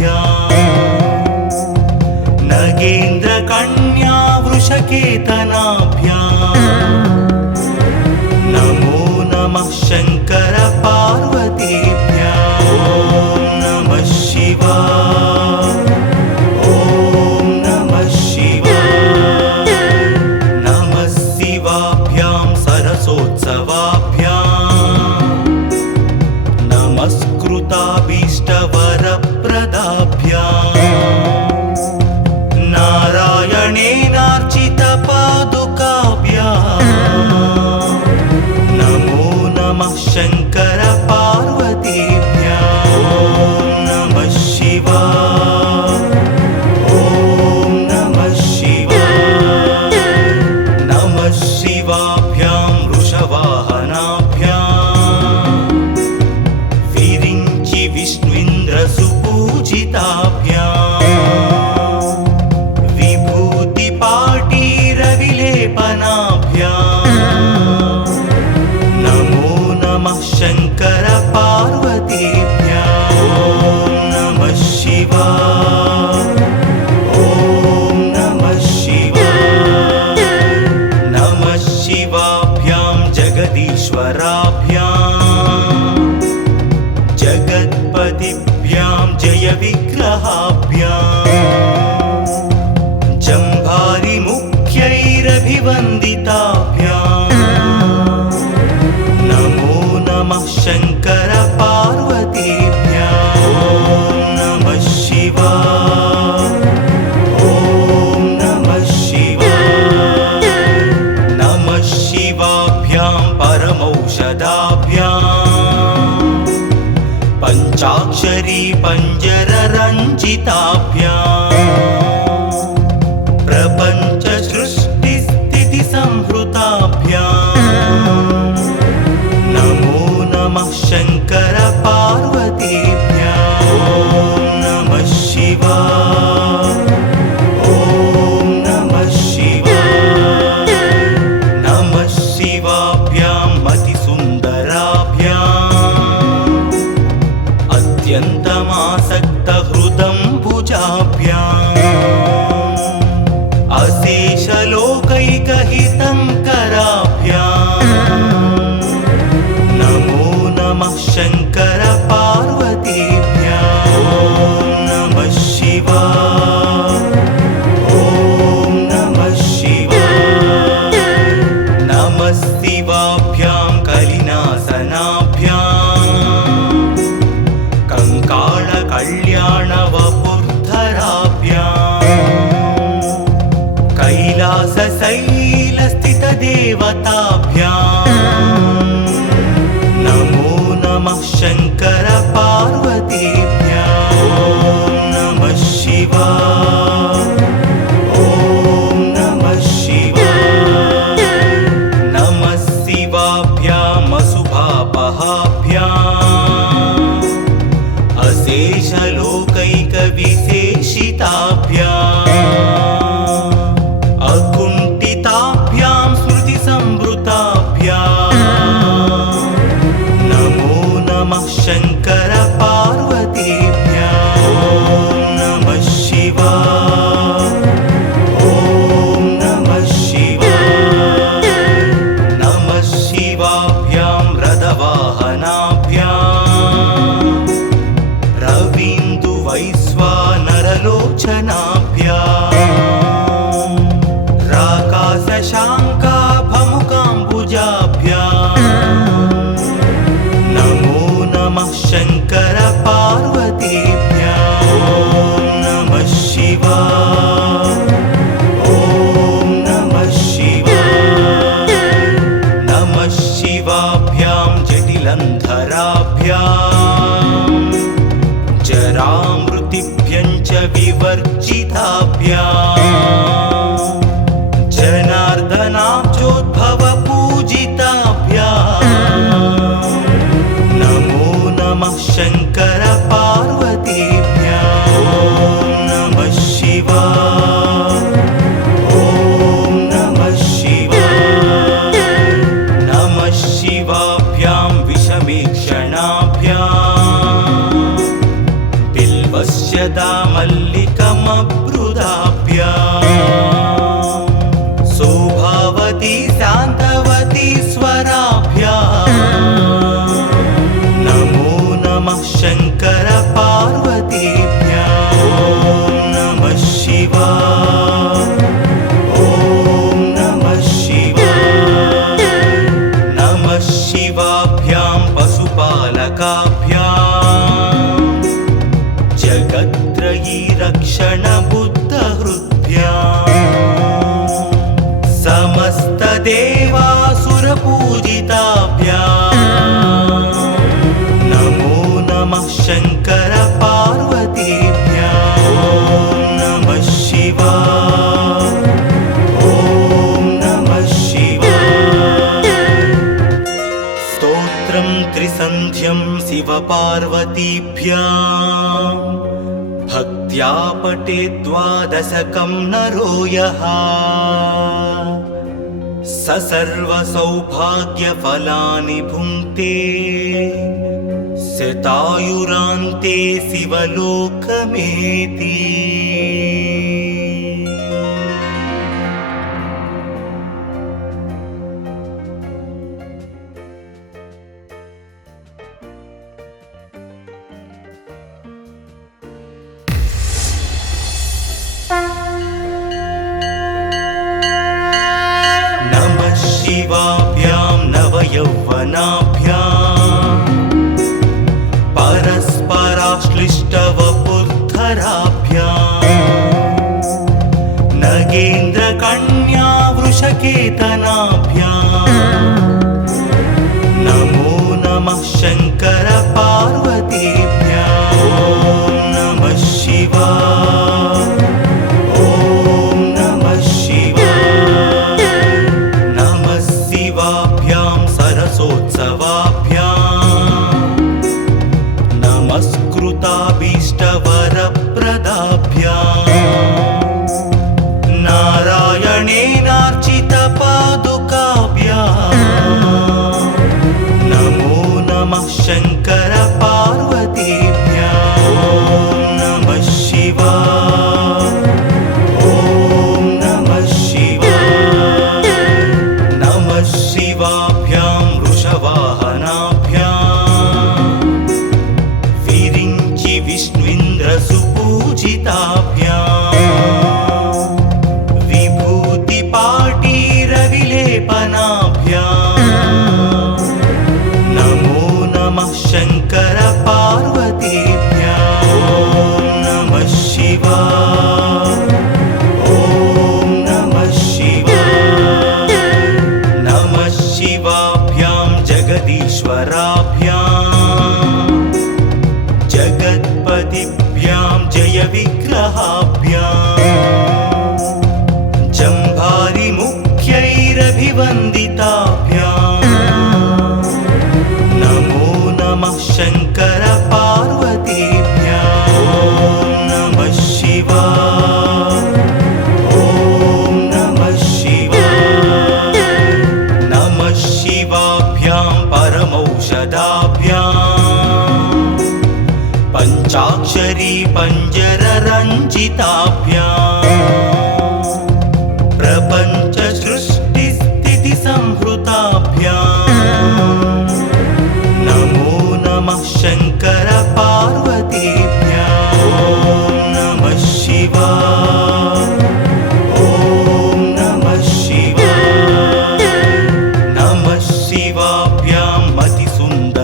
परस्पराश्लिष्टवपुर्धराभ्याम् नगेन्द्रकन्या वृषकेतनाभ्याम् नमो नमः शङ्कर पार्वतीभ्याम् ॐ नमः शिवाय ॐ नमः शिवाय नमः शिवाभ्यां सरसोत्सवाभ्याम् नमस्कृताभीष्टवरप्रदाभ्याम् नारायणेनार्चितपादुकाभ्याम् नमो नमः शङ्कर पार्वतीभ्याम् ॐ नमः शिवाय ॐ नमः शिवाय नमः शिवाभ्यां वृषवाहनाभ्याम् विरिञ्चि विष्णुइन्द्रसुपूजिताभ्याम् विभूतिपाटीरविलेपनाभ्याम् नमो नमः शङ्कर पार्वतीभ्याम् ॐ नमः शिवाय ॐ नमः शिवाय नमः शिवाभ्यां जगदीश्वराभ्याम् जगत्पतिभ्यां जयविग्रहाभ्याम् जम्भारिमुख्यैरभिवन्दिताभ्याम् नमो नमः शङ्कर पार्वतीभ्याम् ॐ नमः शिवाय ॐ नमः शिवाय नमः शिवाभ्यां परमौषधाभ्याम् पञ्चाक्षरी पञ्जररञ्जिताभ्याम् प्रपञ्च सृष्टिस्थितिसंहृताभ्याम् नमो नमः शङ्कर पार्वतीभ्याम् ॐ नमः शिवाय ॐ नमः शिवाय नमः शिवाभ्यां मतिसुन्दराभ्याम् अत्यन्तमासक्तहृदम्बुजाभ्याम् अशेषलोकैकहितङ्कराभ्याम् नमो नमः शङ्कर पार्वतीभ्याम् ॐ नमः शिवाय ॐ नमः शिवाय नमः शिवाभ्यां कलिनासनाभ्याम् कङ्काळकल्याणवपुर्धराभ्याम् कैलासशैलस्थितदेवताभ्याम् नमो नमः शङ्कर पार्वतीभ्याम् ॐ नमः शिवाय ॐ नमः शिवाय नमः शिवाभ्याम् अशुभापहाभ्याम् अशेषलोकैकविशेषिताभ्याम् अकुण्ठिताभ्यां स्मृतिसंवृताभ्याम् वन्द्यं शिवपार्वतीभ्यां भक्त्या पठेत् द्वादशकं नरो यः स सर्वसौभाग्यफलानि भुङ्क्ते शतायुरान्ते शिवलोकमेति। नमः शिवाभ्यां नवयौवनाभ्याम् परस्पराश्लिष्टवपुर्धराभ्याम् नगेन्द्रकन्या वृषकेतनाभ्याम् नमो नमः शङ्कर पार्वतीभ्यां। ॐ नमः शिवाय, ॐ नमः शिवाय। नमः शिवाभ्यां सरसोत्सवाभ्याम् नमस्कृताभीष्टवरप्रदाभ्याम् नारायणेनार्चितपादुकाभ्याम् नमो नमः शङ्कर पार्वतीभ्यां। ॐ नमः शिवाय, ॐ नमः शिवाय। नमः शिवाभ्यां वृषवाहनाभ्याम् विरिञ्चि विष्णुन्द्रसुपूजिताभ्याम् विभूतिपाटीरविलेपनाभ्याम् नमो नमः शङ्कर पार्वतीभ्यां। ॐ नमः शिवाय, ॐ नमः शिवाय। नमः शिवाभ्यां जगदीश्वराभ्याम् जगत्पतिभ्यां जयविग्रहाभ्याम् जम्भारिमुख्यैरभिवन्दिताभ्याम् नमो नमः शङ्कर पार्वतीभ्यां। ॐ नमः शिवाय, ॐ नमः शिवाय। नमः शिवाभ्यां परमौषधाभ्याम् पञ्चाक्षरी पञ्जररञ्जिताभ्याम् प्रपञ्च सृष्टिस्थितिसंहृताभ्याम् नमो नमः शङ्कर पार्वतीभ्यां। ॐ नमः शिवाय, ॐ नमः शिवाय। नमः शिवाभ्यां मतिसुन्दराभ्याम्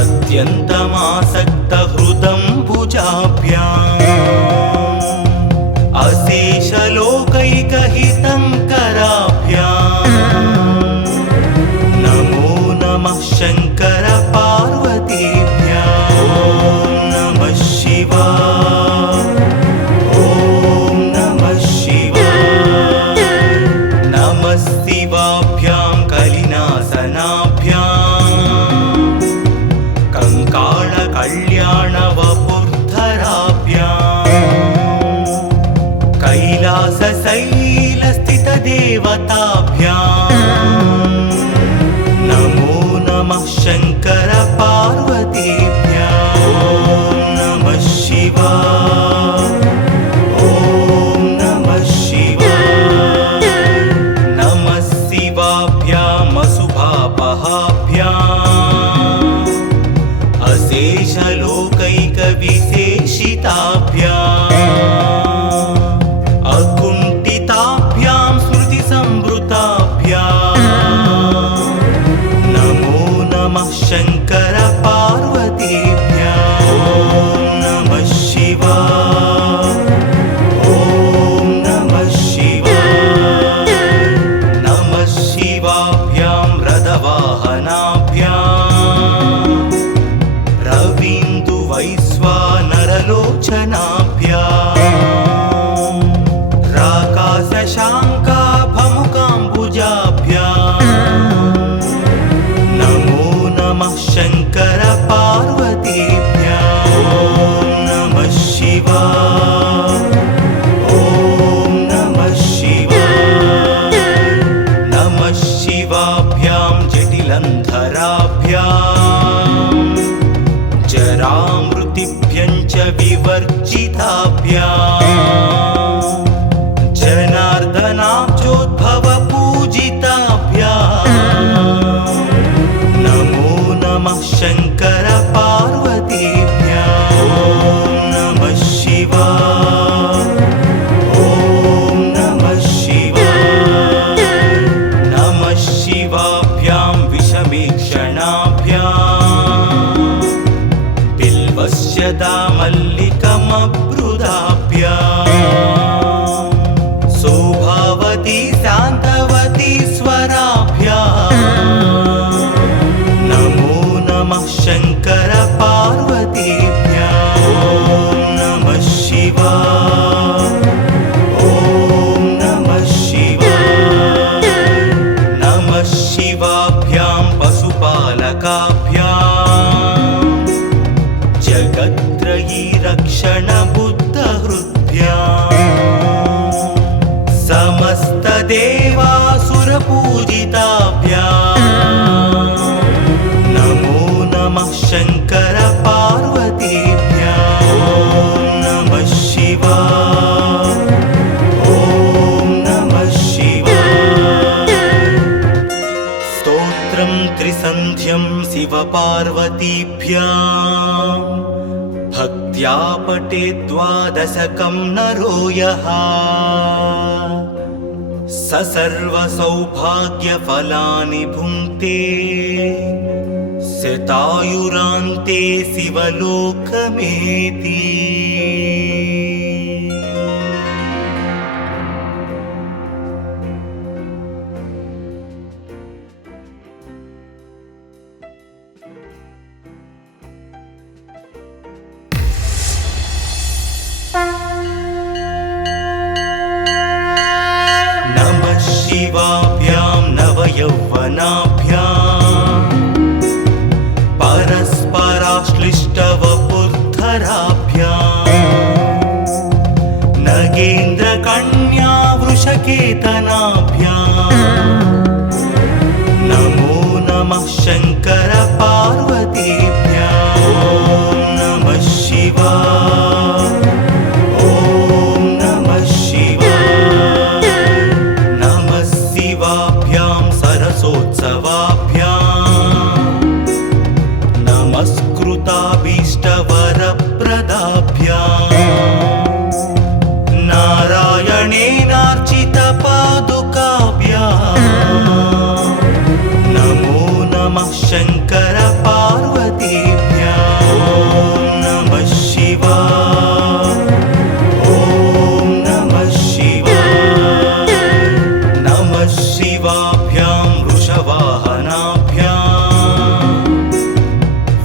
अत्यन्तमासक्तहृदम्बुजाभ्याम् अशेषलोकैकहितङ्कराभ्याम् नमो नमः शङ्कर पार्वतीभ्यां। ॐ नमः शिवाय, ॐ नमः शिवाय। नमः शिवाभ्यां कलिनासनाभ्याम् कङ्काळकल्याणवपुर्धराभ्याम् कैलासशैलस्थितदेवताभ्याम् नमो नमः शङ्कर पार्वतीभ्यां। ॐ नमः शिवाय, ॐ नमः शिवाय। नमः शिवाभ्याम् अशुभापहाभ्याम् अशेषलोकैकविशेषिताभ्याम् अकुण्ठिताभ्यां स्मृतिसंवृताभ्याम् नमो नमः शङ्कर पार्वतीभ्यां। ॐ नमः शिवाय, ॐ नमः शिवाय। नमः शिवाभ्यां रथवाहनाभ्याम् रवीन्दुवैश्वानरलोचनाभ्याम् राकाशशाङ्काभमुकाम्बुजाभ्याम् शान्तवती स्वराभ्याम् नमो नमः शङ्कर पार्वतीभ्याम् ॐ नमः शिवाय ॐ नमः शिवाय नमः शिवाभ्यां पशुपालकाभ्याम् जगत्त्रयी रक्षण बुद्धहृद्भ्याम् समस्तदेवासुरपूजिताभ्याम् नमो नमः शङ्कर पार्वतीभ्याम् ॐ नमः शिवाय ॐ नमः शिवाय स्तोत्रं त्रिसन्ध्यं शिवपार्वतीभ्याम् भक्त्या पठेत् द्वादशकं नरो यः स सर्वसौभाग्यफलानि भुङ्क्ते शतायुरान्ते शिवलोकमेति नमः शिवाभ्यां नवयौवनाभ्याम् परस्पराश्लिष्टवपुर्धराभ्याम् नगेन्द्रकन्या वृषकेतनाभ्याम् नमो नमः शङ्कर पार्वतीभ्याम् ॐ नमः शिवाय ॐ नमः शिवाय नमः शिवाभ्यां सरसोत्सवाभ्याम् नमस्कृताभीष्टवरप्रदाभ्याम् नारायणेनार्चितपादुकाभ्याम् नमो नमः शङ्कर पार्वतीभ्याम् ॐ नमः शिवाय ॐ नमः शिवाय नमः शिवाभ्यां वृषवाहनाभ्याम्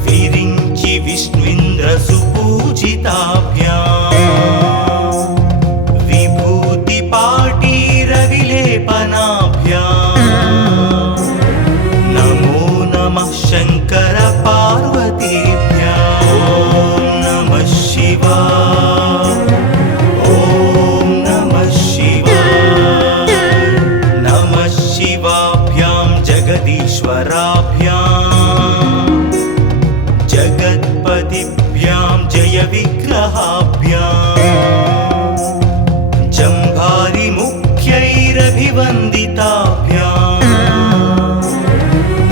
विरिञ्चि विष्णुन्द्रसुपूजिताभ्याम् विभूतिपाटीरविलेपनाभ्याम् नमो नमः शङ्कर पार्वतीभ्याम् ॐ नमः शिवाय ॐ नमः शिवाय नमः शिवाभ्यां जगदीश्वराभ्याम् जगत्पतिभ्यां जयविग्रहाभ्याम् जम्भारिमुख्यैरभिवन्दिताभ्याम्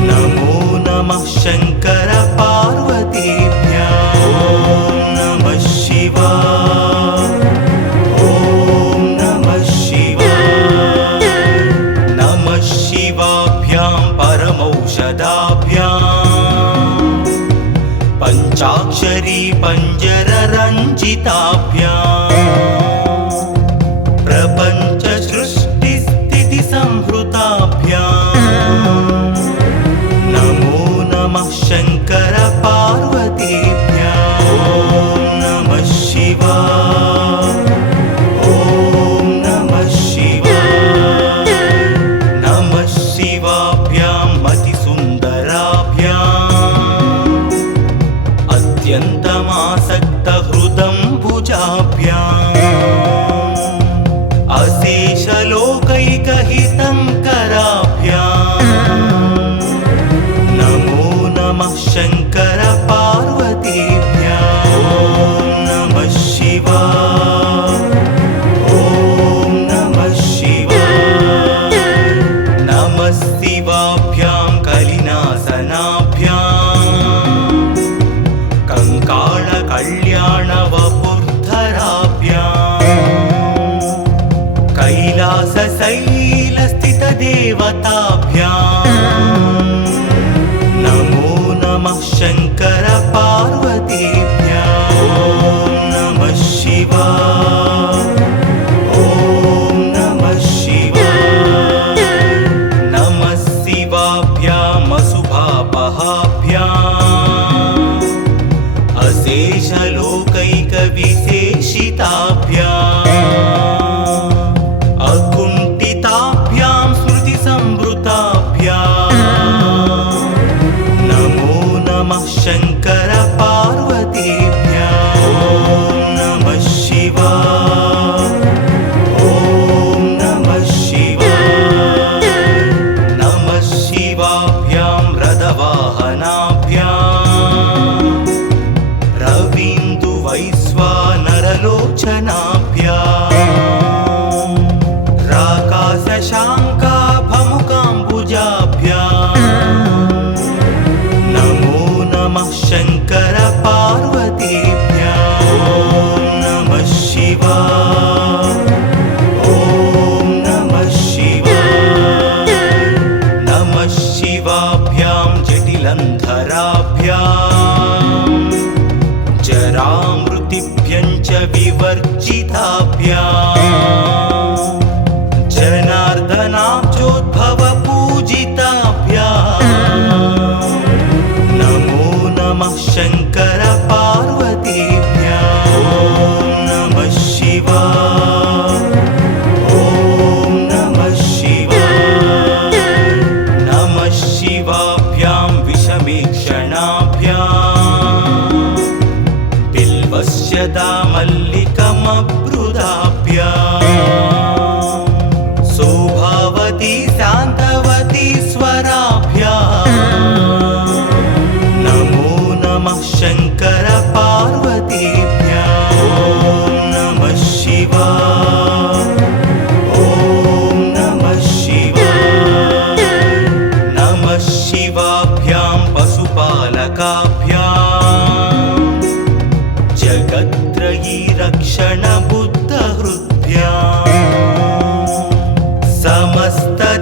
नमो नमः शङ्कर पार्वतीभ्याम् ॐ नमः शिवाय ॐ नमः शिवाय नमः शिवाभ्यां परमौषधाभ्याम् पञ्चाक्षरी पञ्जररञ्जिताभ्याम् प्रपञ्चसृष्टिस्थितिसंहृताभ्याम् नमो नमः शङ्कर पार्वतीभ्याम् ॐ नमः शिवाय ॐ नमः शिवाय नमः शिवाभ्यां मतिसुन्दराभ्याम् अत्यन्तमासक्तहृदम्बुजाभ्याम् अशेषलोकैकहितङ्कराभ्याम् नमो नमः शङ्कर पार्वतीभ्याम् ॐ नमः शिवाय ॐ नमः शिवाय नमः शिवाभ्यां कलिनासनाभ्याम् कङ्काळकल्याणवपुर्धराभ्याम् कैलासशैलस्थितदेवताभ्याम् नमो नमः शङ्कर पार्वतीभ्याम् ॐ नमः शिवाय ॐ नमः शिवाय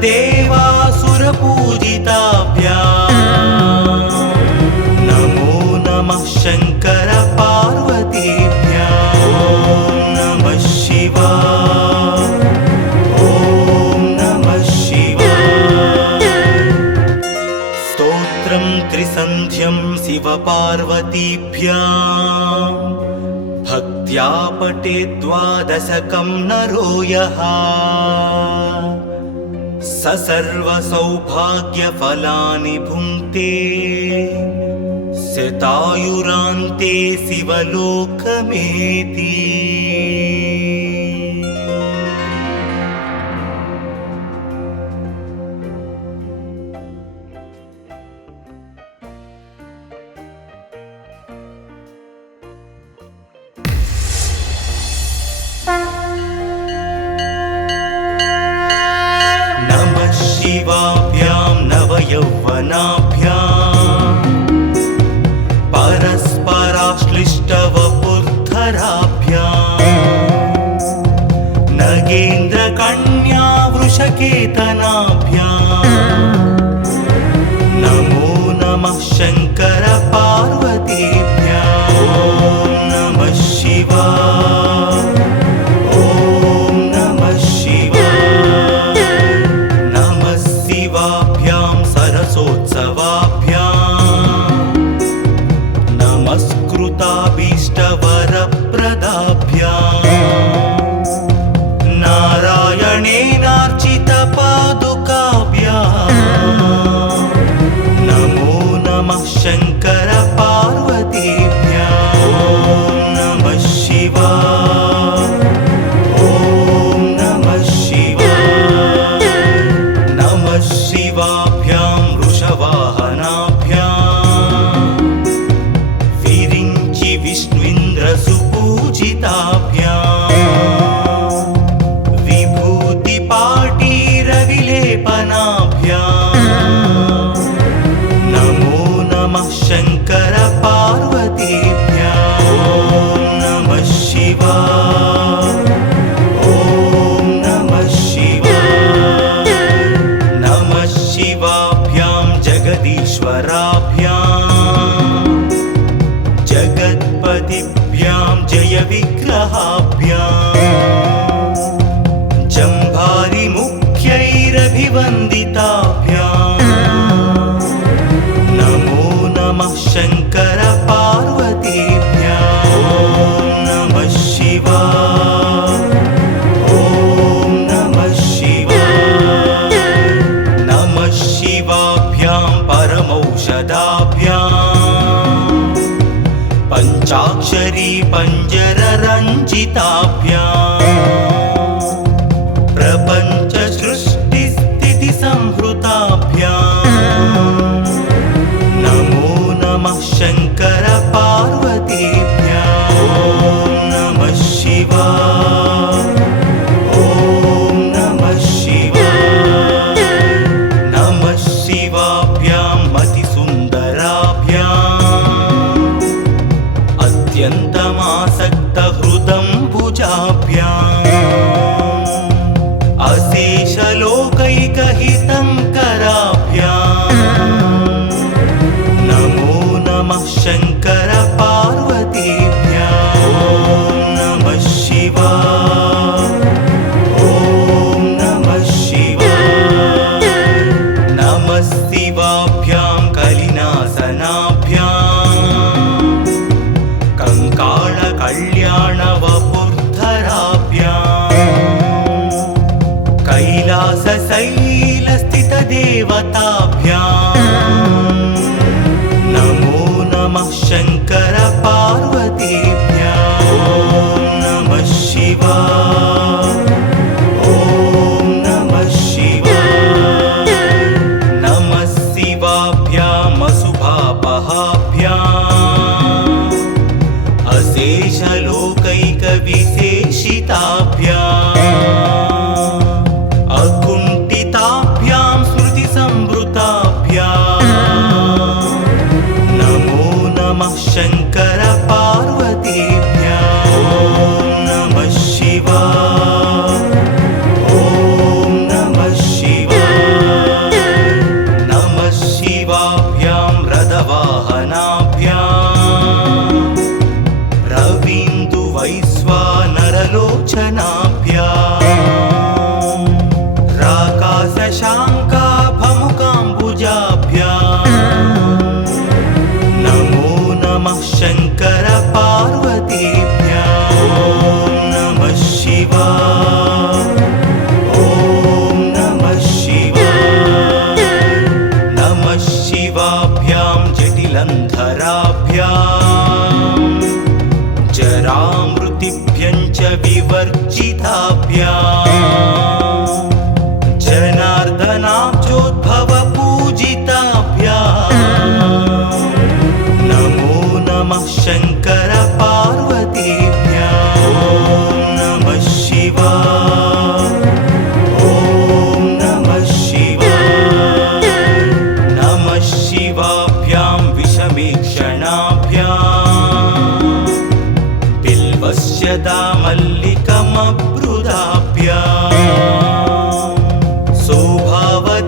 देवासुरपूजिताभ्याम् नमो नमः शङ्कर पार्वतीभ्याम् ॐ नमः शिवाय ॐ नमः शिवाय स्तोत्रं त्रिसन्ध्यं शिवपार्वतीभ्याम् भक्त्या पठेत् द्वादशकं नरो यः स सर्वसौभाग्यफलानि भुङ्क्ते शतायुरान्ते शिवलोकमेति नमः शिवाभ्यां नवयौवनाभ्याम् परस्पराश्लिष्टवपुर्धराभ्याम् नगेन्द्रकन्या वृषकेतनाभ्याम् नमो नमः शङ्कर पार्वतीभ्याम् ॐ नमः शिवाय ॐ नमः शिवाय नमः शिवाभ्यां सरसोत्सवाभ्याम् नमस्कृताभीष्टवरप्रदाभ्याम् नारायणेनार्चितपादुकाभ्याम् नमो नमः शङ्कर पार्वतीभ्याम् ॐ नमः शिवाय ॐ नमः शिवाय नमः शिवाभ्यां वृषवाहनाभ्याम् विरिञ्चि विष्णुन्द्रसुपूजिताभ्याम् विभूतिपाटीरविलेपनाभ्याम् नमो नमः शङ्कर पार्वतीभ्याम् ॐ नमः शिवाय ॐ नमः शिवाय नमः शिवाभ्यां जगदीश्वराभ्याम् जगत्पतिभ्यां जयविग्रहाभ्याम् जम्भारिमुख्यैरभिवन्दिताभ्याम् नमो नमः शङ्कर पार्वतीभ्याम् ॐ नमः शिवाय ॐ नमः शिवाय नमः शिवाभ्यां परमौषधाभ्याम् पञ्चाक्षरी पञ्जररञ्जिताभ्याम् प्रपञ्च सृष्टिस्थितिसंहृताभ्याम् नमो नमः शङ्कर पार्वतीभ्याम् ॐ नमः शिवाय ॐ नमः शिवाय नमः शिवाभ्यां मतिसुन्दराभ्याम् अत्यन्तमासक्तहृदम्बुजाभ्याम् अशेषलोकैकहितङ्कराभ्याम् नमो नमः शङ्कर पार्वतीभ्याम् ॐ नमः शिवाय ॐ नमः शिवाय नमः शिवाभ्यां कलिनासनाभ्याम् कङ्काळकल्याणवपुर्धराभ्याम् कैलासशैलस्थितदेवताभ्याम् नमो नमः शङ्कर पार्वतीभ्याम् ॐ नमः शिवाय ॐ नमः शिवाय नमः शिवाभ्याम् अशुभापहाभ्याम् अशेषलोकैकविशेषिताभ्याम् अकुण्ठिताभ्यां स्मृतिसंवृताभ्याम्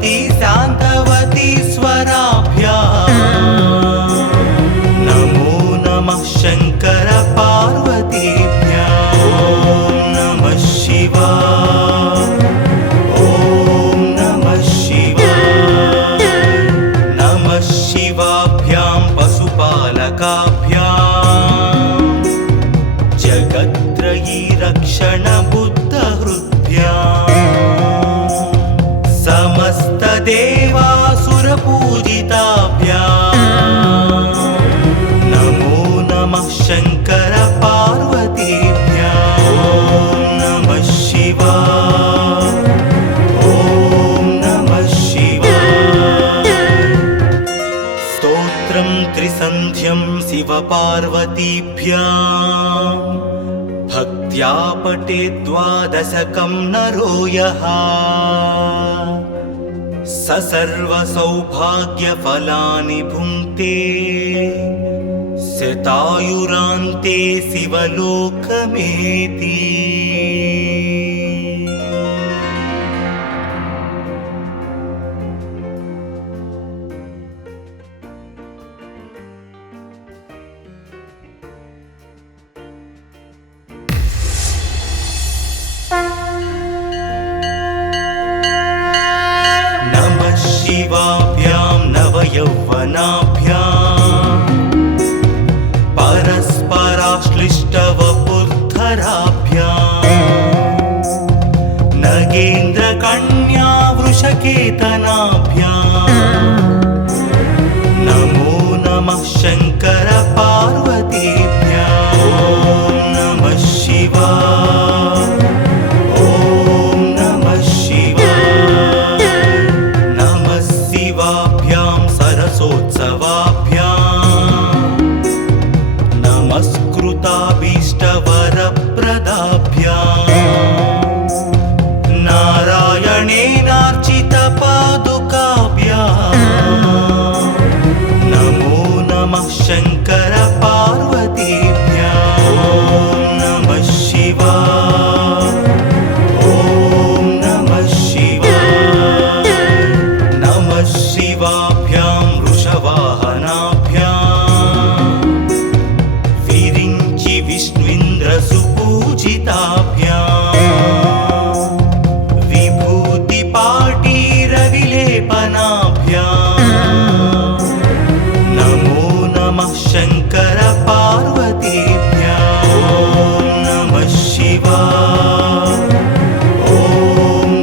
शान्तवती शान्तवती स्वराभ्याम् नमो नमः शङ्कर पार्वतीभ्याम् ॐ नमः शिवाय ॐ नमः शिवाय नमः शिवाभ्यां पशुपालकाभ्याम् जगत्त्रयी रक्षण बुद्धहृद्भ्याम् समस्तदेवासुरपूजिताभ्याम् नमो नमः शङ्कर पार्वतीभ्याम् ॐ नमः शिवाय ॐ नमः शिवाय स्तोत्रं त्रिसन्ध्यं शिवपार्वतीभ्याम् भक्त्या पठेत् द्वादशकं नरो यः स सर्वसौभाग्यफलानि भुङ्क्ते शतायुरान्ते शिवलोकमेति नमः शिवाभ्यां नवयौवनाभ्याम् परस्पराश्लिष्टवपुर्धराभ्याम् नगेन्द्रकन्या वृषकेतनाभ्याम् नमो नमः शङ्कर पार्वतीभ्याम् ॐ नमः शिवाय ॐ नमः शिवाय नमः शिवाभ्यां सरसोत्सवाभ्याम् नमस्कृताभीष्टवरप्रदाभ्याम् नारायणेनार्चितपादुकाभ्याम् नमो नमः शङ्कर पार्वतीभ्याम् ॐ नमः शिवाय ॐ नमः शिवाय नमः शिवाभ्यां वृषवाहनाभ्याम् विरिञ्चि विष्णुइन्द्रसुपूजिताभ्याम् विभूतिपाटीरविलेपनाभ्याम् नमो नमः शङ्कर पार्वतीभ्याम् ॐ नमः शिवाय ॐ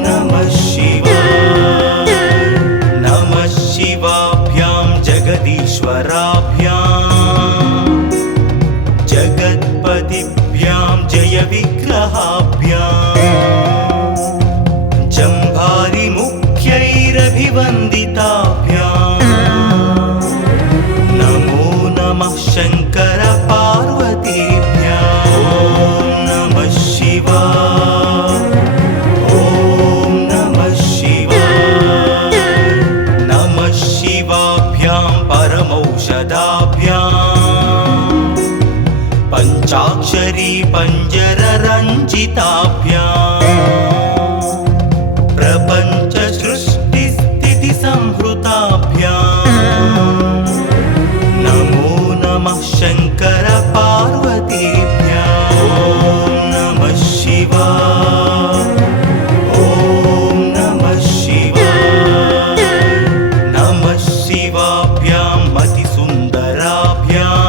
नमः शिवाय नमः शिवाभ्यां जगदीश्वराभ्याम् जगत्पतिभ्यां जयविग्रहाभ्याम् जम्भारिमुख्यैरभिवन्दिताभ्याम् नमो नमः शङ्कर पार्वतीभ्याम् ॐ नमः शिवाय ॐ नमः शिवाय नमः शिवाभ्यां परमौषधाभ्याम् पञ्चाक्षरी पञ्जररञ्जिताभ्याम् प्रपञ्च सृष्टिस्थितिसंहृताभ्याम् नमो नमः शङ्कर पार्वतीभ्याम् ॐ नमः शिवाय ॐ नमः शिवाय नमः शिवाभ्यां मतिसुन्दराभ्याम्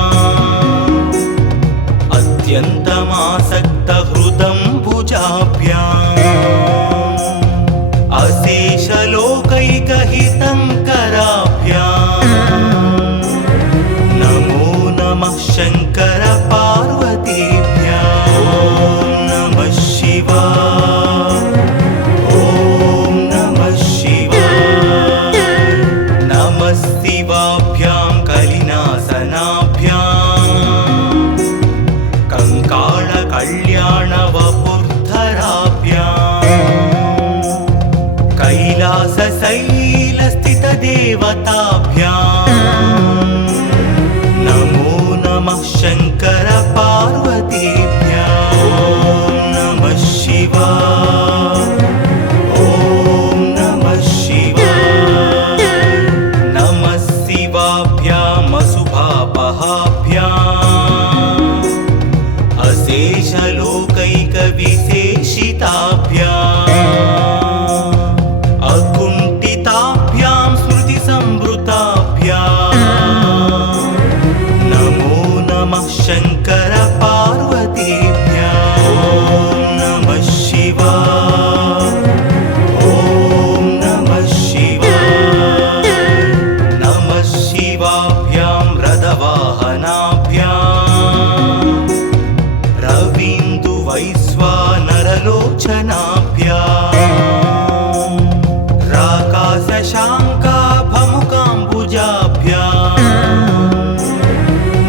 अत्यन्तमासक्तहृदम्बुजाभ्याम् अशेषलोकैकहितङ्कराभ्याम् नमो नमः शङ्कर पार्वतीभ्याम् ॐ नमः शिवाय ॐ नमः शिवाय नमः शिवाभ्यां कलिनासनाभ्याम् कङ्काळकल्याणवपुर्धराभ्याम् कैलासशैलस्थितदेवताभ्याम् नमो नमः शङ्कर पार्वतीभ्याम् ॐ नमः शिवाय ॐ नमः शिवाय शशाङ्काभमुकाम्बुजाभ्याम्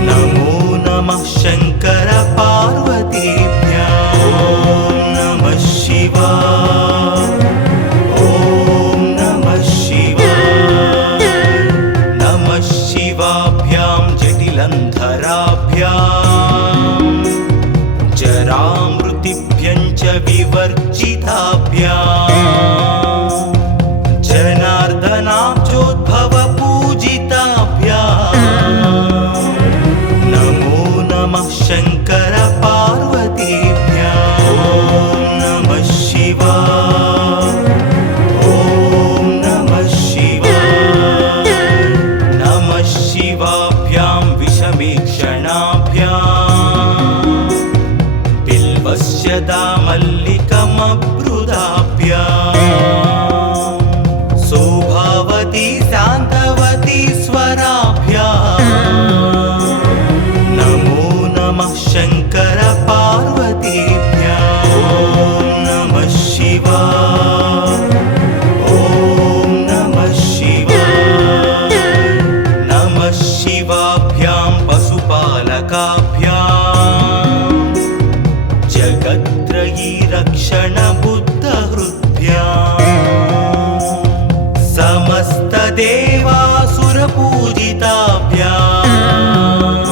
नमो नमः शङ्कर पार्वतीभ्याम् ॐ नमः शिवाय ॐ नमः शिवाय नमः शिवाभ्यां जटिलन्धराभ्याम् जरामृतिभ्यं च विवर्जिताभ्याम् जनार्दनाब्जोद्भवपूजिताभ्याम् नमो नमः शङ्कर पार्वतीभ्याम् ॐ नमः शिवाय ॐ नमः शिवाय नमः शिवाभ्यां विषमीक्षणाभ्याम् बिल्वस्य दामल्लिकमब्रुदाभ्याम् सौभावती शान्तवती स्वराभ्याम् नमो नमः शङ्कर पार्वतीभ्याम् ॐ नमः शिवाय ॐ नमः शिवाय नमः शिवाभ्यां पशुपालकाभ्याम् जगत्त्रयी रक्षणबुद्धहृद्भ्याम् समस्तदेवासुरपूजिताभ्याम्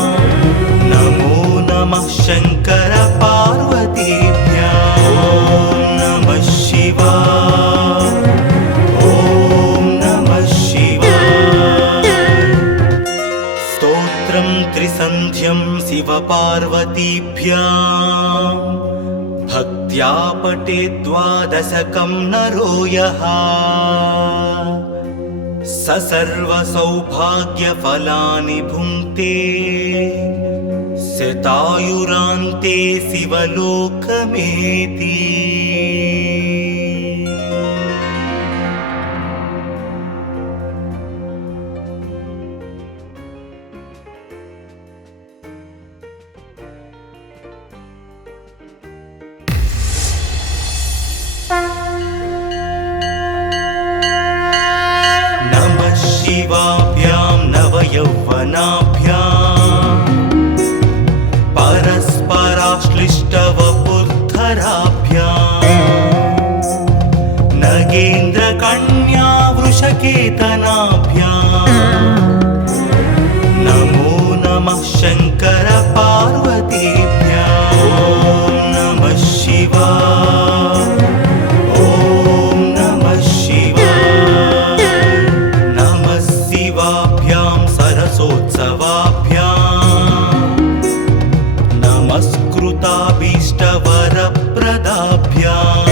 नमो नमः शङ्कर पार्वतीभ्याम् ॐ नमः शिवाय ॐ नमः शिवाय स्तोत्रं त्रिसन्ध्यं शिवपार्वतीभ्याम् भक्त्या पठेद्वादशकं नरो यः स सर्वसौभाग्यफलानि भुङ्क्ते शतायुरान्ते शिवलोकमेति नमः शिवाभ्यां नवयौवनाभ्याम् परस्पराश्लिष्टवपुर्धराभ्याम् नगेन्द्रकन्या वृषकेतनाभ्याम् नमो नमः शङ्कर पार्वतीभ्याम् ॐ नमः शिवाय ॐ नमः शिवाय नमः शिवाभ्यां सरसोत्सवाभ्याम् नमस्कृताभीष्टवरप्रदाभ्याम्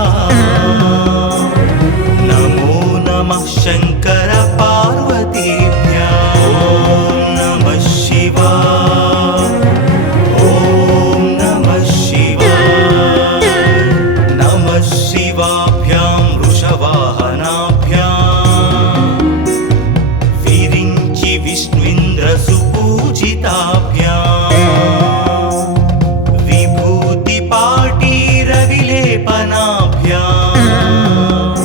नारायणेनार्चितपादुकाभ्याम् नमो नमः शङ्कर पार्वतीभ्याम् ॐ नमः शिवाय ॐ नमः शिवाय नमः शिवाभ्यां वृषवाहनाभ्याम् विरिञ्चि विष्णुन्द्रसुपूजिताभ्याम् विभूतिपाटीरविलेपनाभ्याम्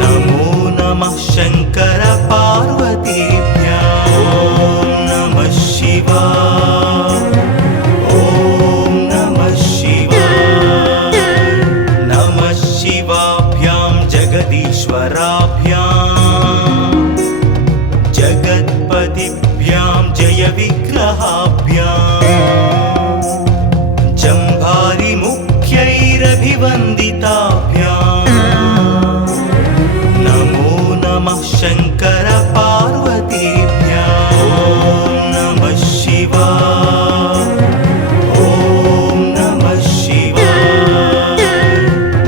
नमो नमः शङ्कर पार्वतीभ्याम् ॐ नमः शिवाय ॐ नमः शिवाय नमः शिवाभ्यां जगदीश्वराभ्याम् जगत्पतिभ्यां जयविग्रहाभ्याम् जम्भारिमुख्यैरभिवन्दिताभ्याम् नमो नमः शङ्कर पार्वतीभ्याम् ॐ नमः शिवाय ॐ नमः शिवाय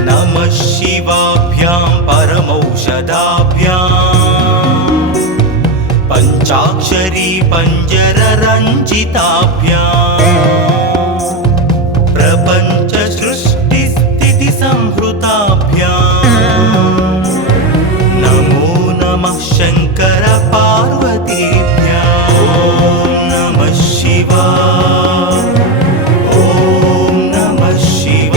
नमः शिवाभ्यां परमौषधाभ्याम् पञ्चाक्षरी पञ्जररञ्जिताभ्याम् प्रपञ्च सृष्टिस्थितिसंहृताभ्याम् नमो नमः शङ्कर पार्वतीभ्याम् ॐ नमः शिवाय ॐ नमः शिवाय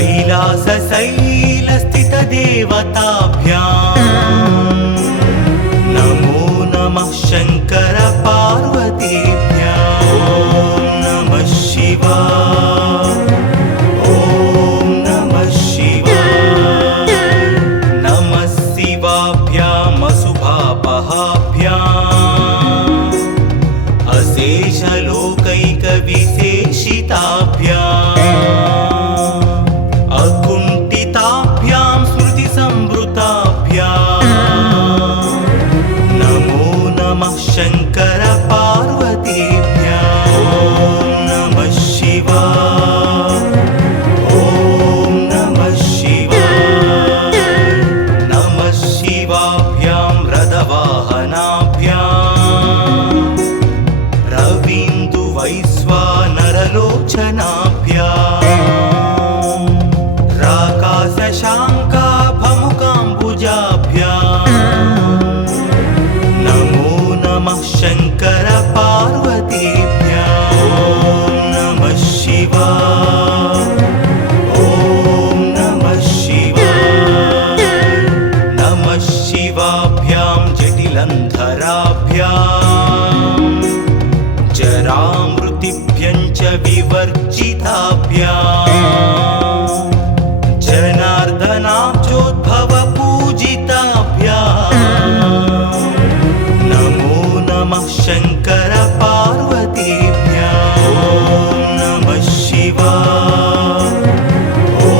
कैलासशैलस्थितदेवताभ्याम् नमो नमः शङ्कर पार्वतीभ्याम् ॐ नमः शिवाय ॐ नमः शिवाय नमः शिवाभ्याम् अशुभापहाभ्याम् अशेषलोकैकविशेषिताभ्याम् अकुण्ठिताभ्यां स्मृतिसंवृताभ्याम् नमो नमः शङ्कर पार्वतीभ्याम् ॐ नमः शिवाय ॐ नमः शिवाय नमः शिवाभ्यां रथवाहनाभ्याम् रवीन्दुवैश्वानरलोचनाभ्याम् राकाशशाङ्काभमुकाम्बुजाभ्याम् नमो नमः शङ्कर पार्वतीभ्याम् ॐ नमः शिवाय ॐ नमः शिवाय नमः शिवाभ्यां जटिलन्धराभ्याम् जरामृतिभ्यं च विवर्जिताभ्याम् जनार्दनाब्जोद्भवपूजिताभ्याम् नमो नमः शङ्कर पार्वतीभ्याम् ॐ नमः शिवाय ॐ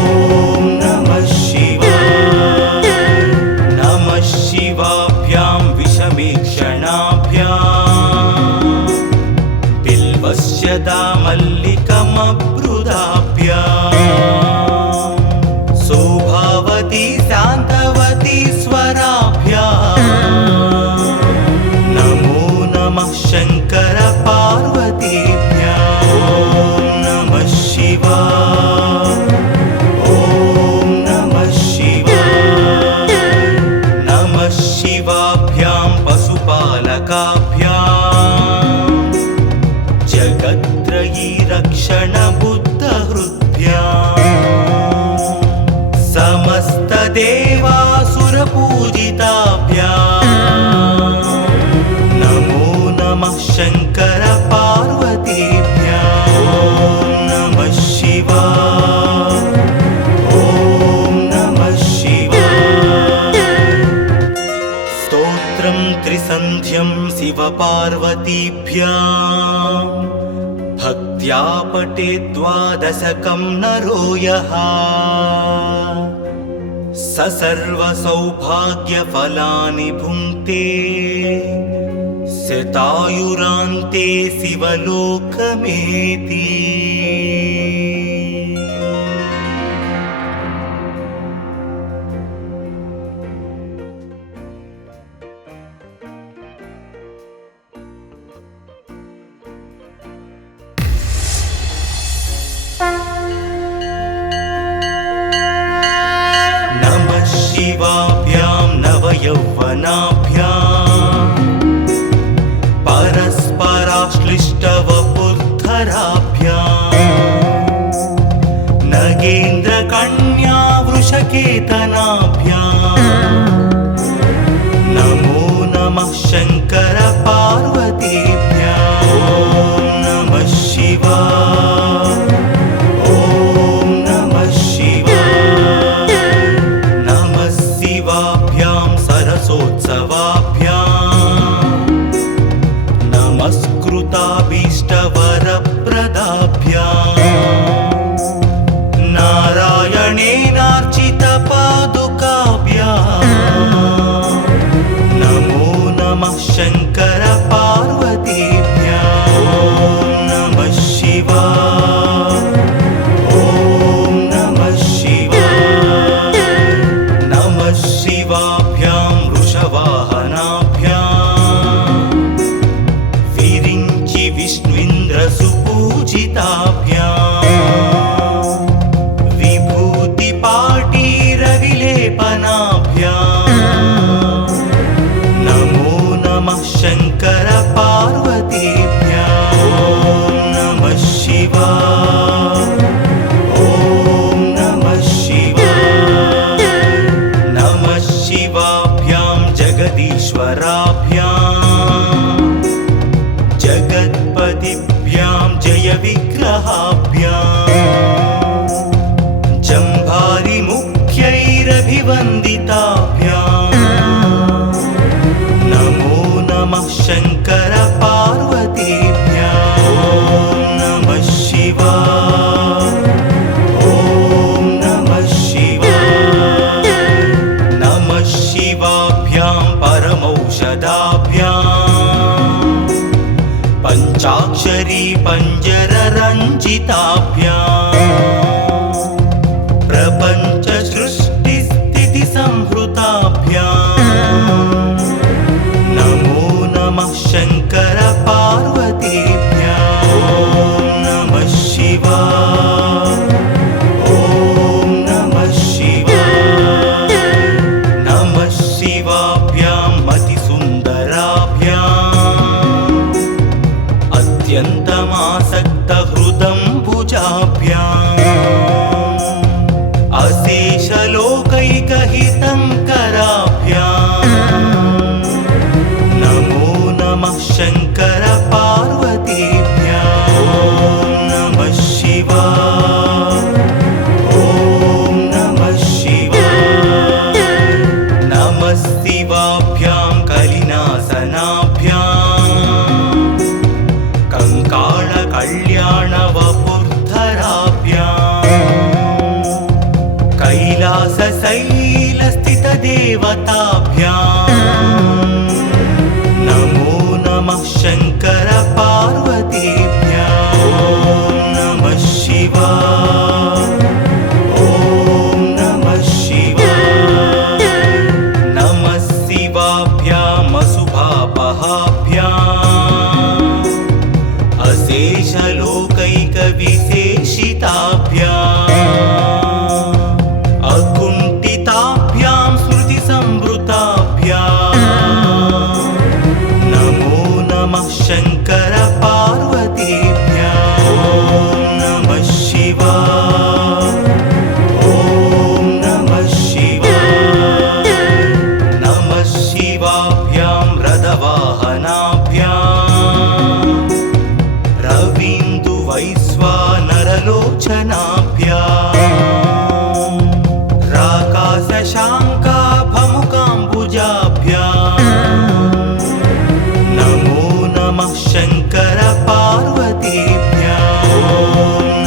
नमः शिवाय नमः शिवाभ्यां विषमीक्षणाभ्याम् बिल्वस्य दामल्लिकमब्रुदाभ्याम् शोभावती शान्तवती स्वराभ्याम् नमो नमः शङ्कर पार्वतीभ्याम् ॐ नमः शिवाय ॐ नमः शिवाय नमः शिवाभ्यां पशुपालकाभ्याम् जगत्त्रयी रक्षणबुद्धहृद्भ्याम् समस्तदेवासुरपूजिताभ्याम् नमो नमः शङ्कर पार्वतीभ्याम् ॐ नमः शिवाय ॐ नमः शिवाय स्तोत्रं त्रिसन्ध्यं शिवपार्वतीभ्याम् भक्त्या पठेत् द्वादशकं नरो यः स सर्वसौभाग्यफलानि भुङ्क्ते शतायुरान्ते शिवलोकमेति नमः शिवाभ्यां नवयौवनाभ्याम् परस्पराश्लिष्टवपुर्धराभ्याम् नगेन्द्रकन्या वृषकेतनाभ्याम् नमो नमः शङ्कर पार्वतीभ्याम् ॐ नमः शिवाय ॐ नमः शिवाय नमः शिवाभ्यां सरसोत्सवाभ्याम् नमस्कृताभीष्टवरप्रदाभ्याम् नारायणेनार्चितपादुकाभ्याम् नमो नमः शङ्कर पार्वतीभ्याम् ॐ नमः शिवाय ॐ नमः शिवाय नमः शिवाभ्यां वृषवाहनाभ्याम् विरिञ्चि विष्णुइन्द्रसुपूजिताभ्याम् विभूतिपाटीरविलेपनाभ्याम् नमो नमः शङ्कर पार्वतीभ्याम् ॐ नमः शिवाय ॐ नमः ऋषिभिरभिवन्दिताभ्याम् नमो नमः शङ्कर पार्वतीभ्याम् ॐ नमः शिवाय ॐ नमः शिवाय नमः शिवाभ्यां परमौषधाभ्याम् पञ्चाक्षरी पञ्जररञ्जिताभ्याम् प्रपञ्च सृष्टिस्थितिसंहृताभ्याम् नमो नमः शङ्कर पार्वतीभ्याम् ॐ नमः शिवाय ॐ नमः शिवाय नमः शिवाभ्यां मतिसुन्दराभ्याम् अत्यन्तमासक्तहृदम्बुजाभ्याम् अशेषलोकैकहितङ्कराभ्याम् नमो नमः शङ्कर पार्वतीभ्याम् ॐ नमः शिवाय ॐ नमः शिवाय नमः शिवाभ्यां कलिनासनाभ्याम् कङ्काळकल्याणवपुर्धराभ्याम् कैलासशैलस्थितदेवताभ्याम् नमो नमः शङ्कर पार्वतीभ्याम् ॐ नमः शिवाय ॐ नमः शिवाय नमः शिवाभ्याम् अशुभापहाभ्याम् अशेषलोकैकविशेषिताभ्याम् अकुण्ठिताभ्यां स्मृतिसंवृताभ्याम् नमो नमः शङ्कर पार्वतीभ्याम् ॐ नमः शिवाय ॐ नमः शिवाय नमः शिवाभ्यां रथवाहनाभ्याम् रवीन्दुवैश्वानरलोचनाभ्याम् राकाशशाङ्काभमुकाम्बुजाभ्याम् नमो नमः शङ्कर पार्वतीभ्याम् ॐ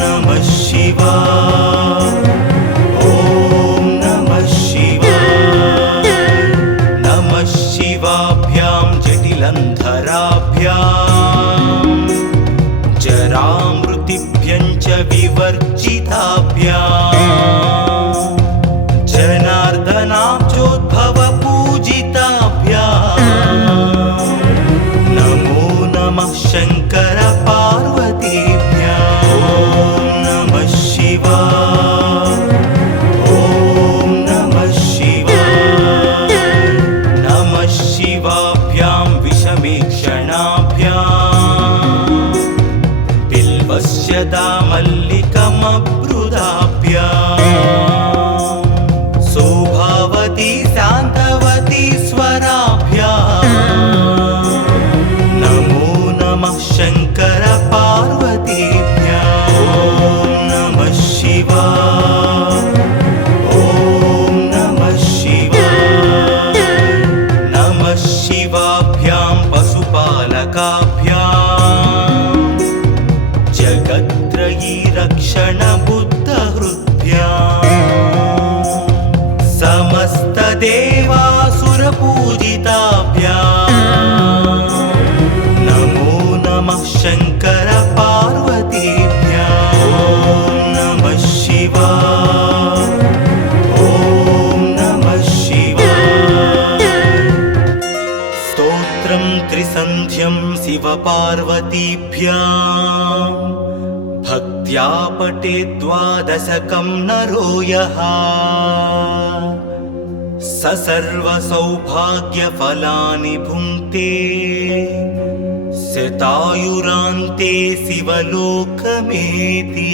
नमः शिवाय ॐ नमः शिवाय नमः शिवाभ्यां जटिलन्धराभ्याम् जरामृतिभ्यं च विवर्जिताभ्याम् जनार्दनाब्जोद्भवपूजिताभ्याम् नमो नमः शङ्कर पार्वतीभ्याम् ॐ नमः शिवाय ॐ नमः शिवाय नमः शिवाभ्यां विषमीक्षणाभ्याम् बिल्वस्य दामल्लिकमब्रुदाभ्याम् शोभावती शान्तवती स्वराभ्याम् नमो नमः शङ्कर पार्वतीभ्याम् ॐ नमः शिवाय ॐ नमः शिवाय नमः शिवाभ्यां पशुपालकाभ्याम् जगत्त्रयी रक्षणबुद्धहृद्भ्याम् समस्तदेवासुरपूजिताभ्याम् नमो नमः शङ्कर पार्वतीभ्याम् ॐ नमः शिवाय ॐ नमः शिवाय स्तोत्रं त्रिसन्ध्यं शिवपार्वतीभ्याम् भक्त्या पठेत् द्वादशकं नरो यः स सर्वसौभाग्यफलानि भुङ्क्ते शतायुरान्ते शिवलोकमेति।